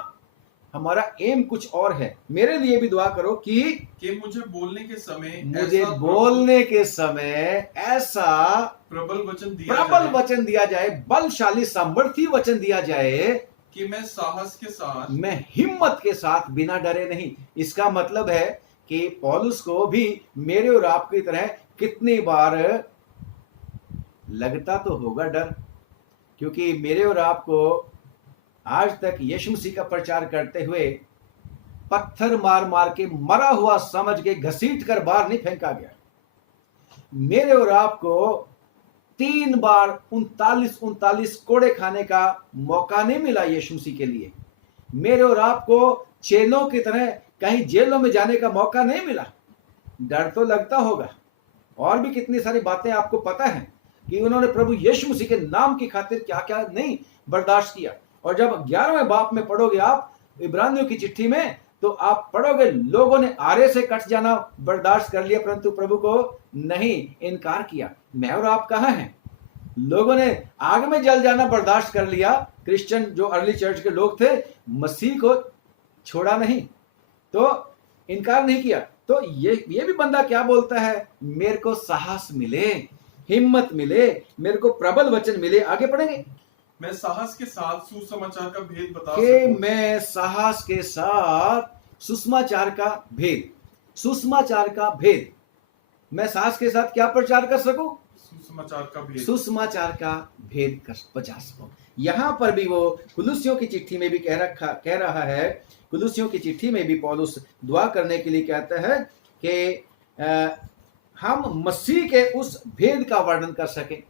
हमारा एम कुछ और है। मेरे लिए भी दुआ करो कि मुझे बोलने के समय मुझे ऐसा बोलने के समय ऐसा प्रबल वचन दिया प्रबल जाए वचन दिया जाए, बलशाली सामर्थी वचन दिया जाए कि मैं साहस के साथ मैं हिम्मत के साथ बिना डरे नहीं। इसका मतलब है कि पौलुस को भी मेरे और आपकी तरह कितनी बार लगता तो होगा डर, क्योंकि मेरे और आपको आज तक यीशु मसीह का प्रचार करते हुए पत्थर मार मार के मरा हुआ समझ के घसीट कर बाहर नहीं फेंका गया। मेरे और आपको 3 बार 39 कोड़े खाने का मौका नहीं मिला यीशु मसीह के लिए। मेरे और आपको चेलों की तरह कहीं जेलों में जाने का मौका नहीं मिला। डर तो लगता होगा। और भी कितनी सारी बातें आपको पता है कि उन्होंने प्रभु यीशु मसीह के नाम की खातिर क्या क्या नहीं बर्दाश्त किया। और जब 11वें बाप में पढ़ोगे आप इब्रानियों की चिट्ठी में, तो आप पढ़ोगे लोगों ने आरे से कट जाना बर्दाश्त कर लिया परंतु प्रभु को नहीं इनकार किया। मैं और आप कहाँ हैं? लोगों ने आग में जल जाना बर्दाश्त कर लिया। क्रिश्चियन जो अर्ली चर्च के लोग थे, मसीह को छोड़ा नहीं, तो इनकार नहीं किया। तो ये भी बंदा क्या बोलता है, मेरे को साहस मिले, हिम्मत मिले, मेरे को प्रबल वचन मिले। आगे पढ़ेंगे। मैं साहस के साथ सुसमाचार का भेद बता कि सकूं। मैं साहस के साथ सुसमाचार का भेद, सुसमाचार का भेद, मैं साहस के साथ क्या प्रचार कर सकूं? सुसमाचार का भेद, सुसमाचार का भेद कर बचा सकूं। यहां पर भी वो कुलुसियों की चिट्ठी में भी कह रहा है। कुलुसियों की चिट्ठी में भी पौलुस दुआ करने के लिए कहता है कि हम मसीह के उस भेद का वर्णन कर सकें।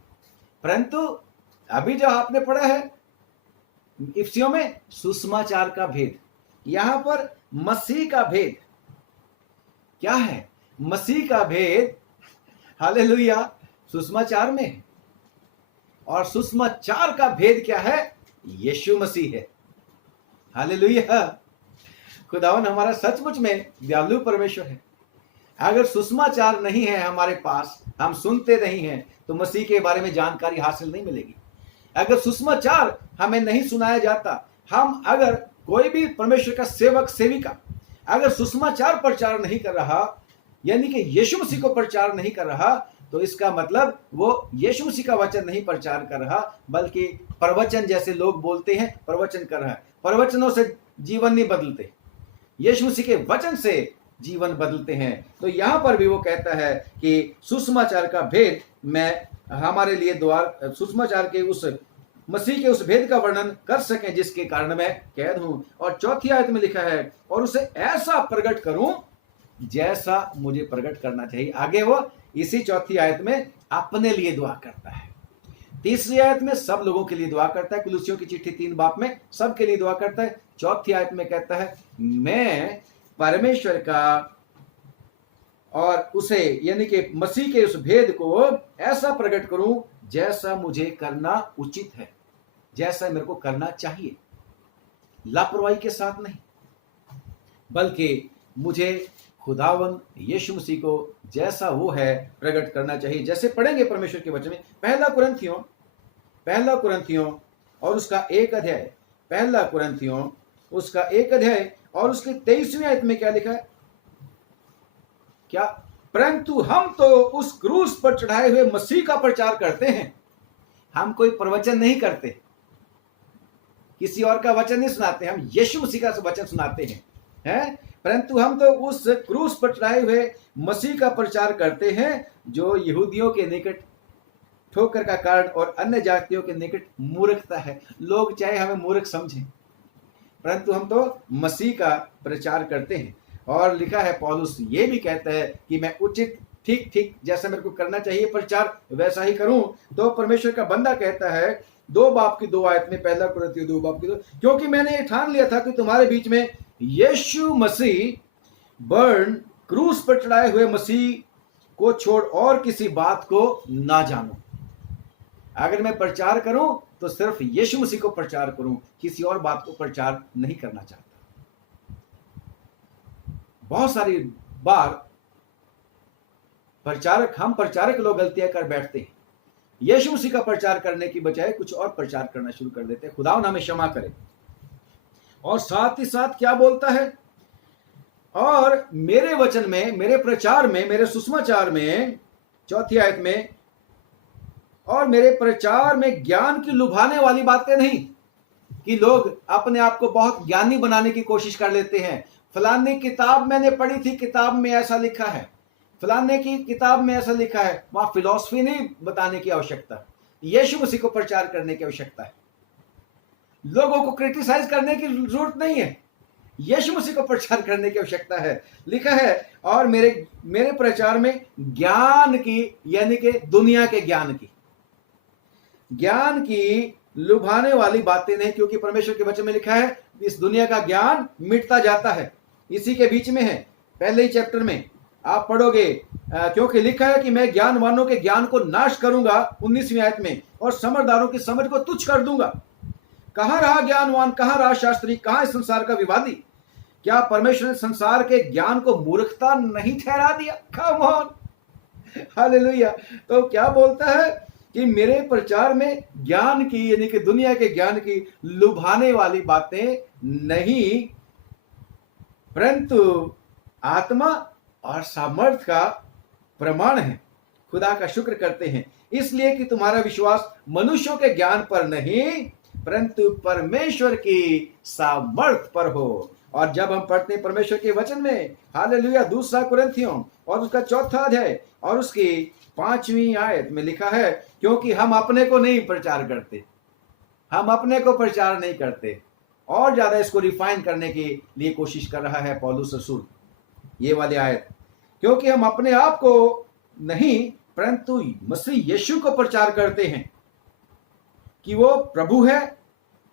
परंतु अभी जो आपने पढ़ा है इफिसियों में सुसमाचार का भेद, यहां पर मसीह का भेद क्या है? मसीह का भेद हालेलुया सुसमाचार में है। और सुसमाचार का भेद क्या है? यीशु मसीह है। हालेलुया। खुदावन हमारा सचमुच में दयालु परमेश्वर है। अगर सुसमाचार नहीं है हमारे पास, हम सुनते नहीं हैं, तो मसीह के बारे में जानकारी हासिल नहीं मिलेगी। अगर सुसमाचार हमें नहीं सुनाया जाता, हम अगर कोई भी परमेश्वर का सेवक सेविका अगर सुसमाचार प्रचार नहीं कर रहा, यानी कि यीशु मसीह को प्रचार नहीं कर रहा, तो इसका मतलब वो यीशु मसीह का वचन नहीं प्रचार कर रहा, बल्कि प्रवचन जैसे लोग बोलते हैं प्रवचन कर रहा है। प्रवचनों से जीवन नहीं बदलते, यीशु मसीह के वचन से जीवन बदलते हैं। तो यहां पर भी वो कहता है कि सुसमाचार का भेद मैं हमारे लिए द्वार, सुसमाचार के उस मसीह के उस भेद का वर्णन कर सकें जिसके कारण मैं कैद हूं। और 4थी आयत में लिखा है, और उसे ऐसा प्रकट करूं जैसा मुझे प्रकट करना चाहिए। आगे वो इसी 4थी आयत में अपने लिए दुआ करता है। 3री आयत में सब लोगों के लिए दुआ करता है। कुलुसियों की चिट्ठी 3 बाप में सबके लिए दुआ करता है। 4थी आयत में कहता है, मैं परमेश्वर का और उसे यानी कि मसीह के उस भेद को ऐसा प्रकट करूं जैसा मुझे करना उचित है, जैसा मेरे को करना चाहिए। लापरवाही के साथ नहीं, बल्कि मुझे खुदावन यीशु मसीह को जैसा वो है प्रकट करना चाहिए। जैसे पढ़ेंगे परमेश्वर के वचन में, पहला कुरिन्थियों और उसका 1 अध्याय, पहला कुरिन्थियों उसका 1 अध्याय और उसके 23वीं आयत में क्या लिखा है? क्या? परंतु हम तो उस क्रूस पर चढ़ाए हुए मसीह का प्रचार करते हैं। हम कोई प्रवचन नहीं करते, किसी और का वचन नहीं सुनाते, हम यीशु मसीह का वचन सुनाते हैं। परंतु हम तो उस क्रूस पर चढ़ाए हुए मसीह का प्रचार करते हैं जो यहूदियों के निकट ठोकर का कारण और अन्य जातियों के निकट मूर्खता है। लोग चाहे हमें मूर्ख समझें, परंतु हम तो मसीह का प्रचार करते हैं। और लिखा है, पौलुस ये भी कहता है कि मैं उचित ठीक जैसा मेरे को करना चाहिए प्रचार वैसा ही करूं। तो परमेश्वर का बंदा कहता है 2 बाप की 2 आयत में, पहला कुरिन्थियों 2 बाप की 2, क्योंकि मैंने ये ठान लिया था कि तुम्हारे बीच में यीशु मसीह बर्न क्रूस पर चढ़ाए हुए मसीह को छोड़ और किसी बात को ना जानो। अगर मैं प्रचार करूं तो सिर्फ यीशु मसीह को प्रचार करूं, किसी और बात को प्रचार नहीं करना चाहता। बहुत सारी बार हम प्रचारक लोग गलतियां कर बैठते हैं। यीशु मसीह का प्रचार करने की बजाय कुछ और प्रचार करना शुरू कर देते हैं। खुदावन हमें क्षमा करे। और साथ ही साथ क्या बोलता है, और मेरे वचन में, मेरे प्रचार में, मेरे सुसमाचार में, चौथी आयत में, और मेरे प्रचार में ज्ञान की लुभाने वाली बातें नहीं, कि लोग अपने आप को बहुत ज्ञानी बनाने की कोशिश कर लेते हैं। फलाने किताब मैंने पढ़ी थी, किताब में ऐसा लिखा है, फलाने की किताब में ऐसा लिखा है। वहां फिलॉसफी नहीं बताने की आवश्यकता, यीशु मसीह को प्रचार करने की आवश्यकता है। लोगों को क्रिटिसाइज करने की जरूरत नहीं है, यीशु मसीह को प्रचार करने की आवश्यकता है। लिखा है, और मेरे प्रचार में ज्ञान की, यानी कि दुनिया के ज्ञान की लुभाने वाली बातें नहीं, क्योंकि परमेश्वर के वचन में लिखा है इस दुनिया का ज्ञान मिटता जाता है। इसी के बीच में है, पहले ही चैप्टर में आप पढ़ोगे, क्योंकि लिखा है कि मैं ज्ञानवानों के ज्ञान को नाश करूंगा, 19वीं आयत में, और समझदारों की समझ को तुच्छ कर दूंगा। कहां रहा ज्ञानवान, कहां रहा शास्त्री, कहां इस संसार का विवादी? क्या परमेश्वर ने संसार के ज्ञान को मूर्खता नहीं ठहरा दिया? Come on, hallelujah. तो क्या बोलता है कि मेरे प्रचार में ज्ञान की, यानी कि दुनिया के ज्ञान की लुभाने वाली बातें नहीं, परंतु आत्मा और सामर्थ का प्रमाण है। खुदा का शुक्र करते हैं इसलिए कि तुम्हारा विश्वास मनुष्यों के ज्ञान पर नहीं, परंतु परमेश्वर की सामर्थ पर हो। और जब हम पढ़ते हैं परमेश्वर के वचन में, हालेलुया, दूसरा कुरिन्थियों और उसका 4वां अध्याय और उसकी 5वीं आयत में लिखा है, क्योंकि हम अपने को नहीं प्रचार करते, हम अपने को प्रचार नहीं करते। और ज्यादा इसको रिफाइन करने के लिए कोशिश कर रहा है पौलुस रसूल, ये वाली आयत, क्योंकि हम अपने आप को नहीं, परंतु मसीह यीशु को प्रचार करते हैं कि वो प्रभु है,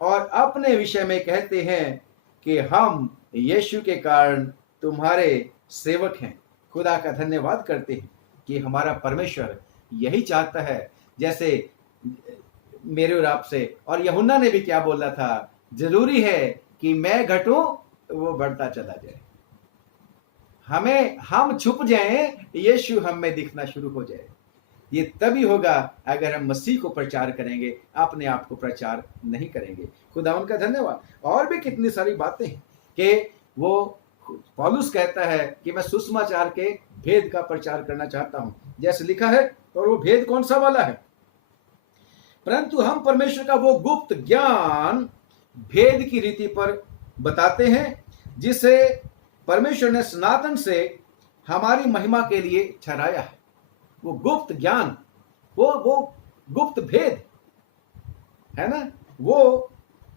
और अपने विषय में कहते हैं कि हम यीशु के कारण तुम्हारे सेवक हैं। खुदा का धन्यवाद करते हैं कि हमारा परमेश्वर यही चाहता है, जैसे मेरे और आपसे, और यूहन्ना ने भी क्या बोला था, जरूरी है कि मैं घटूं वो बढ़ता चला जाए, हम छुप जाएं, यीशु हम में दिखना शुरू हो जाए। ये तभी होगा अगर हम मसीह को प्रचार करेंगे, अपने आप को प्रचार नहीं करेंगे। खुदा उनका धन्यवाद। और भी कितनी सारी बातें हैं कि वो पौलुस कहता है कि मैं सुसमाचार के भेद का प्रचार करना चाहता हूं, जैसे लिखा है। और वो भेद कौन सा वाला है? परंतु हम परमेश्वर का वो गुप्त ज्ञान भेद की रीति पर बताते हैं, जिसे परमेश्वर ने सनातन से हमारी महिमा के लिए ठहराया है। वो गुप्त ज्ञान, वो गुप्त भेद है ना। वो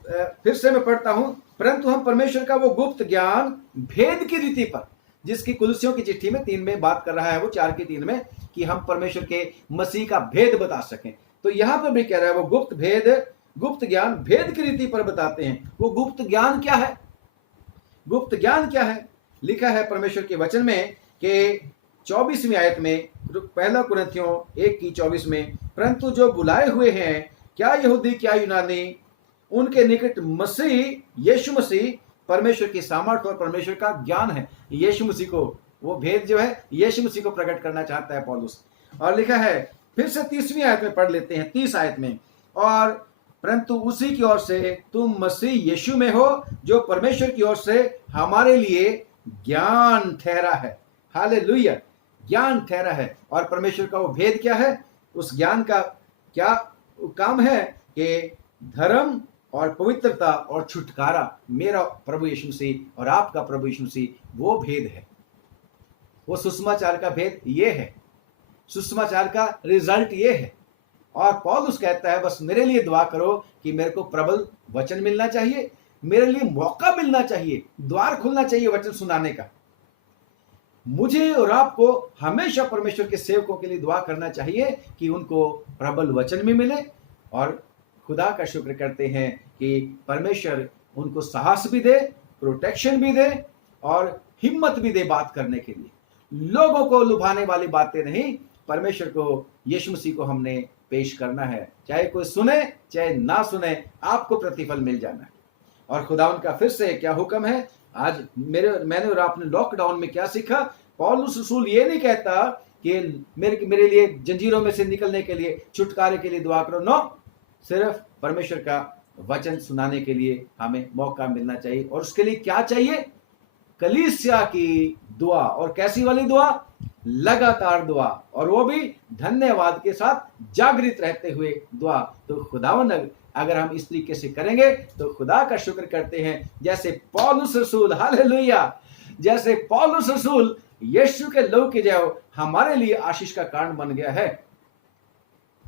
फिर से मैं पढ़ता हूं, परंतु हम परमेश्वर का वो गुप्त ज्ञान भेद की रीति पर, जिसकी कुलसियों की चिट्ठी में 3 में बात कर रहा है, वो 4:3 में, कि हम परमेश्वर के मसीह का भेद बता सकें। तो यहां पर भी कह रहा है वो गुप्त ज्ञान भेद की रीति पर बताते हैं। वो गुप्त ज्ञान क्या है? गुप्त ज्ञान क्या है? लिखा है परमेश्वर के वचन में कि 24वीं आयत में, पहला कुरिन्थियों 1:24 में, परंतु जो बुलाए हुए हैं, क्या यहूदी क्या यूनानी, उनके निकट मसीह यीशु मसीह परमेश्वर की सामर्थ और परमेश्वर का ज्ञान है। यीशु मसीह को, वो भेद जो है यीशु मसीह को प्रकट करना चाहता है पौलुस। और लिखा है, फिर से 30वीं आयत में पढ़ लेते हैं, 30 आयत में, और परंतु उसी की ओर से तुम मसीह यीशु में हो, जो परमेश्वर की ओर से हमारे लिए ज्ञान ठहरा है। हालेलुया, ज्ञान ठहरा है। और परमेश्वर का वो भेद क्या है? उस ज्ञान का क्या काम है कि धर्म और पवित्रता और छुटकारा, मेरा प्रभु यीशु मसीह और आपका प्रभु यीशु मसीह, वो भेद है। वो सुसमाचार का भेद ये है, सुसमाचार का रिजल्ट ये है। और पौलुस कहता है, बस मेरे लिए दुआ करो कि मेरे को प्रबल वचन मिलना चाहिए, मेरे लिए मौका मिलना चाहिए, द्वार खुलना चाहिए वचन सुनाने का। मुझे और आपको हमेशा परमेश्वर के सेवकों के लिए दुआ करना चाहिए कि उनको प्रबल वचन भी मिले। और खुदा का शुक्र करते हैं कि परमेश्वर उनको साहस भी दे, प्रोटेक्शन भी दे और हिम्मत भी दे बात करने के लिए। लोगों को लुभाने वाली बातें नहीं, परमेश्वर को, यीशु मसीह को हमने पेश करना है। चाहे कोई सुने चाहे ना सुने, आपको प्रतिफल मिल जाना है। और खुदावंद का फिर से क्या हुक्म है? आज मैंने और आपने लॉकडाउन में क्या सीखा? पौलुस रसूल ये नहीं कहता कि मेरे लिए जंजीरों में से निकलने के लिए, छुटकारे के लिए दुआ करो। नो, सिर्फ परमेश्वर का वचन सुनाने के लिए हमें मौका मिलना चाहिए। और उसके लिए क्या चाहिए? कलीसिया की दुआ। और कैसी वाली दुआ? लगातार दुआ, और वो भी धन्यवाद के साथ जागृत रहते हुए दुआ। तो खुदावन अगर हम इस तरीके से करेंगे तो खुदा का शुक्र करते हैं, जैसे पौलुस रसूल, हालेलुया, जैसे पौलुस रसूल यीशु के लहू की जय हो हमारे लिए आशीष का कारण बन गया है,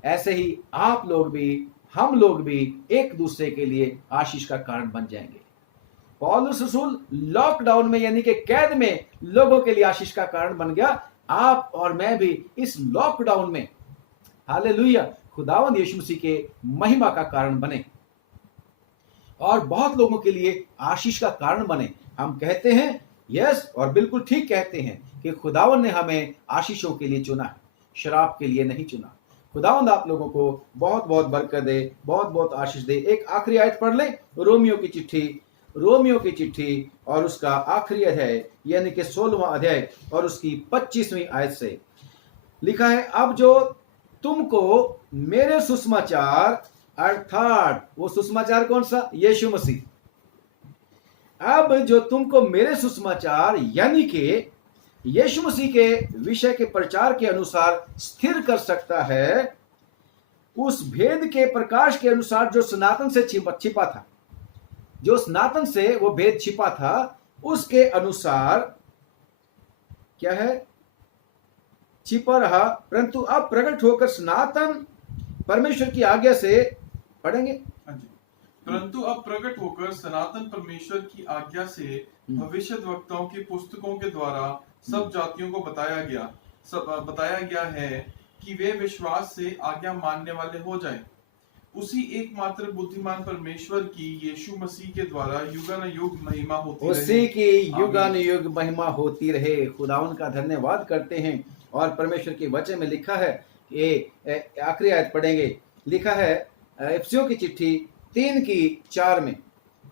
ऐसे ही आप लोग भी, हम लोग भी एक दूसरे के लिए आशीष का कारण बन जाएंगे। पौलुस रसूल लॉकडाउन में यानी कि कैद में लोगों के लिए आशीष का कारण बन गया। आप और मैं भी इस लॉकडाउन में, हालेलुया, खुदावंद यीशु मसीह के महिमा का कारण बने और बहुत लोगों के लिए आशीष का कारण बने। हम कहते हैं यस, और बिल्कुल ठीक कहते हैं कि खुदावंद ने हमें आशीषों के लिए चुना है, शराब के लिए नहीं चुना। खुदावंद आप लोगों को बहुत बहुत बरकत दे, बहुत बहुत आशीष दे। एक आखिरी आयत पढ़ ले, रोमियो की चिट्ठी और उसका आखिरी अध्याय यानी कि 16वां अध्याय और उसकी 25वीं आयत से लिखा है, अब जो तुमको मेरे सुसमाचार, अर्थात वो सुसमाचार कौन सा? यीशु मसीह। अब जो तुमको मेरे सुसमाचार यानी कि यीशु मसीह के विषय के प्रचार के अनुसार स्थिर कर सकता है, उस भेद के प्रकाश के अनुसार जो सनातन से छिपा था, जो सनातन से वो भेद छिपा था, उसके अनुसार क्या है? छिपा रहा, परंतु अब प्रकट होकर सनातन परमेश्वर की आज्ञा से, पढ़ेंगे, परंतु अब प्रकट होकर सनातन परमेश्वर की आज्ञा से भविष्यद्वक्ताओं की पुस्तकों के द्वारा सब जातियों को बताया गया है कि वे विश्वास से आज्ञा मानने वाले हो जाएं। उसी एकमात्र बुद्धिमान परमेश्वर की यीशु मसीह के द्वारा युगानुयुग महिमा होती रहे। उसी की युगानुयुग महिमा होती रहे। खुदावन का धन्यवाद करते हैं। और परमेश्वर के वचन में लिखा है, ये आखिरी आयत पढ़ेंगे, लिखा है इफिसियों की चिट्ठी 3:4 में,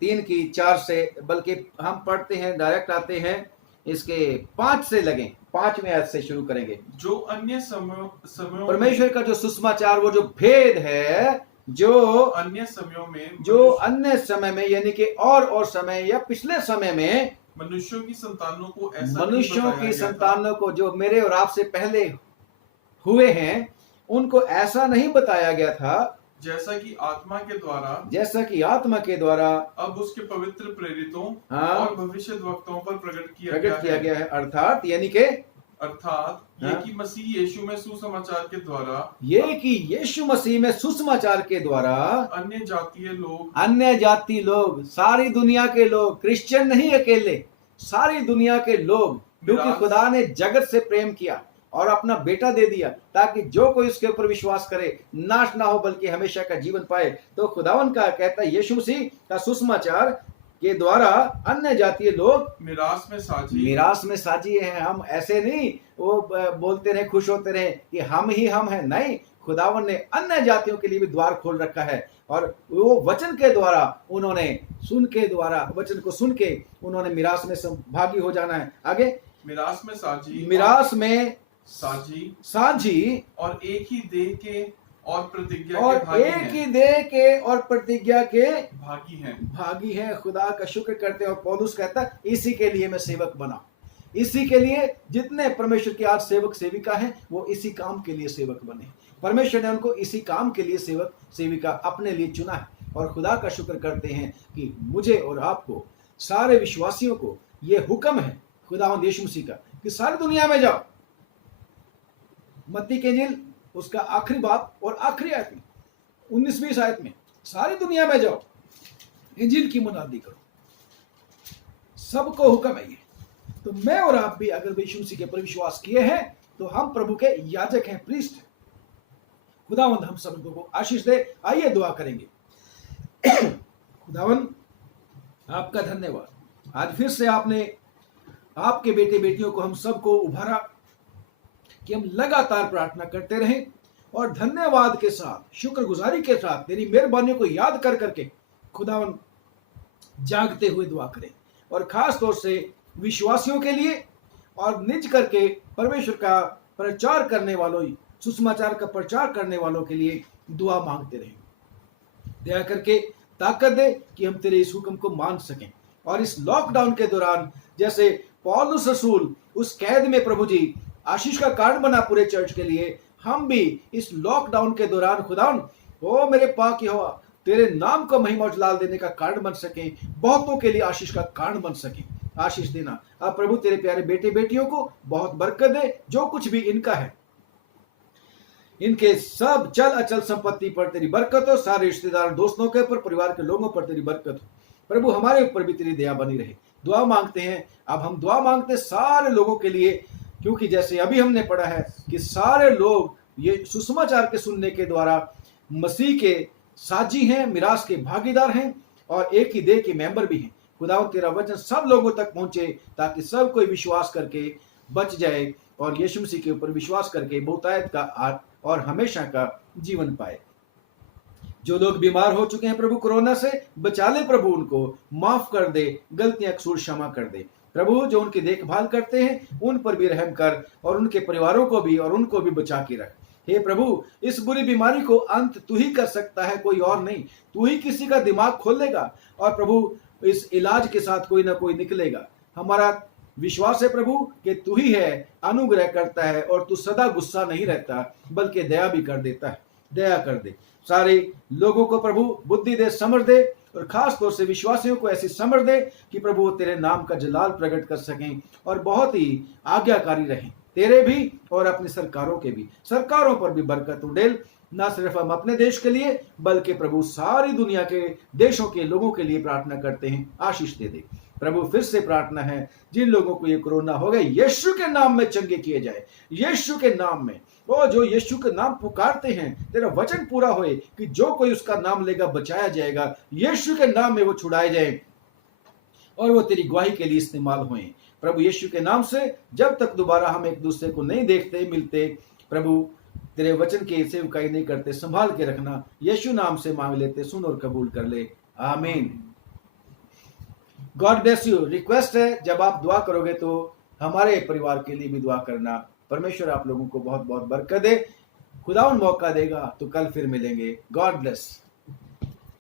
3:4 से, बल्कि हम पढ़ते हैं, डायरेक्ट आते हैं इसके 5 से लगे, 5वें आयत से शुरू करेंगे। जो अन्य समयों परमेश्वर का जो सुसमाचार, वो जो भेद है, जो अन्य समयों में, जो अन्य समय में यानी कि और समय या पिछले समय में मनुष्यों की संतानों को ऐसा मनुष्यों की संतानों को, जो मेरे और आपसे पहले हुए हैं, उनको ऐसा नहीं बताया गया था, जैसा कि आत्मा के द्वारा अब उसके पवित्र प्रेरितों और भविष्यद्वक्ताओं पर प्रकट किया गया है। अर्थात यानी कि ये कि मसीह यीशु में सुसमाचार के द्वारा, ये कि यीशु मसीह में सुसमाचार के द्वारा अन्य जाति लोग, सारी दुनिया के लोग, क्रिश्चियन नहीं अकेले, सारी दुनिया के लोग, क्योंकि खुदा ने जगत से प्रेम किया और अपना बेटा दे दिया ताकि जो कोई उसके ऊपर विश्वास करे नाश ना हो बल्कि हमेशा का जीवन पाए। तो खुदावन का कहता है यीशु मसीह का सुसमाचार के द्वारा अन्य जातीय लोग मिरास में साझी है। हम ऐसे नहीं वो बोलते रहे, खुश होते रहे कि हम ही हम हैं, नहीं, खुदावन ने अन्य जातियों के लिए भी द्वार खोल रखा है। और वो वचन के द्वारा उन्होंने वचन को सुन के उन्होंने मिरास में भागी हो जाना है। आगे, मिरास में साझी और एक ही देह के और प्रतिज्ञा के भागी हैं। खुदा का शुक्र करते हैं। और पौलुस कहता है इसी के लिए मैं सेवक बना, इसी के लिए जितने परमेश्वर के आज सेवक सेविका हैं वो इसी काम के लिए सेवक बने। परमेश्वर ने उनको इसी काम के लिए सेवक सेविका अपने लिए चुना है। और खुदा का शुक्र करते हैं कि मुझे और आपको, सारे विश्वासियों को ये हुक्म है खुदावंद यीशु मसीह का कि सारी दुनिया में जाओ। मत्ती के इंजील उसका आखिरी बाब और आखिरी आयत में 19वीं आयत में, सारी दुनिया में जाओ, इंजील की मुनादी करो, सबको हुक्म है ये। तो मैं और आप भी अगर यीशु मसीह के पर विश्वास किए हैं तो हम प्रभु के याजक हैं, प्रीस्ट हैं। खुदावंद हम सब को आशीष दे। आइए दुआ करेंगे। खुदावंद आपका धन्यवाद, आज फिर से आपने आपके बेटे बेटियों को, हम सबको उभारा कि हम लगातार प्रार्थना करते रहें और धन्यवाद के साथ, शुक्रगुजारी के साथ तेरी मेहरबानियों को याद कर करके खुदावन जागते हुए दुआ करें। और खास तौर से विश्वासियों के लिए और निज करके परमेश्वर का प्रचार करने वालों, सुसमाचार का प्रचार करने वालों के लिए दुआ मांगते रहें। दया करके ताकत दे कि हम तेरे इस हुक्म को मान सकें। और इस लॉकडाउन के दौरान जैसे पौलुस रसूल उस कैद में प्रभु जी आशीष का कारण बना पूरे चर्च के लिए, हम भी इस लॉकडाउन के दौरान खुदावन ओ मेरे पाक यहोवा तेरे नाम को महिमा और जलाल देने का कारण बन सके, बहुतों के लिए आशीष का कारण बन सके। आशीष देना। अब प्रभु तेरे प्यारे बेटे बेटियों को बहुत बरकत दे, जो कुछ भी इनका है, इनके सब चल अचल संपत्ति पर तेरी बरकत हो, सारे रिश्तेदार दोस्तों के ऊपर, परिवार के लोगों पर तेरी बरकत हो। प्रभु हमारे ऊपर भी तेरी दया बनी रहे। दुआ मांगते हैं, अब हम दुआ मांगते हैं सारे लोगों के लिए, क्योंकि जैसे अभी हमने पढ़ा है कि सारे लोग ये सुसमाचार के सुनने के द्वारा मसीह के साजी हैं, मिरास के भागीदार हैं और एक ही देह के मेंबर भी हैं। खुदावंद तेरा वचन सब लोगों तक पहुंचे ताकि सब कोई विश्वास करके बच जाए और यीशु मसीह के ऊपर विश्वास करके बहुतायत का और हमेशा का जीवन पाए। जो लोग बीमार हो चुके हैं प्रभु कोरोना से, बचा ले प्रभु, उनको माफ कर दे, गलतियां कसूर क्षमा कर दे प्रभु। जो उनकी देखभाल करते हैं उन पर भी रहम कर और उनके परिवारों को भी और उनको भी बचा के रख। हे प्रभु, इस बुरी बीमारी को अंत तू ही कर सकता है, कोई और नहीं। तू ही किसी का दिमाग खोलेगा और प्रभु इस इलाज के साथ कोई ना कोई निकलेगा। हमारा विश्वास है प्रभु कि तू ही है, अनुग्रह करता है और तू सदा गुस्सा नहीं रहता बल्कि दया भी कर देता है। दया कर दे सारे लोगों को प्रभु, बुद्धि दे, समझ दे और खास तौर से विश्वासियों को ऐसी समझ दे कि प्रभु वो तेरे नाम का जलाल प्रकट कर सकें और बहुत ही आज्ञाकारी रहें, तेरे भी और अपनी सरकारों के भी। सरकारों पर भी बरकत उड़ेल, ना सिर्फ हम अपने देश के लिए बल्कि प्रभु सारी दुनिया के देशों के लोगों के लिए प्रार्थना करते हैं। आशीष दे दे प्रभु। फिर से प्रार्थना है, जिन लोगों को ये कोरोना हो गए यीशु के नाम में चंगे किए जाए, यीशु के नाम में। वो जो यीशु के नाम पुकारते हैं, तेरा वचन पूरा होए कि जो कोई उसका नाम लेगा बचाया जाएगा। यीशु के नाम में वो छुड़ाए जाए और वो तेरी गवाही के लिए इस्तेमाल होए प्रभु। यीशु के नाम से जब तक दोबारा हम एक दूसरे को नहीं देखते मिलते प्रभु, तेरे वचन की सेवकाई नहीं करते, संभाल के रखना। यीशु नाम से मांग लेते, सुन और कबूल कर ले, आमीन। God bless you. रिक्वेस्ट है, जब आप दुआ करोगे तो हमारे परिवार के लिए भी दुआ करना। परमेश्वर आप लोगों को बहुत बहुत बरकत दे। खुदावन मौका देगा तो कल फिर मिलेंगे। God bless.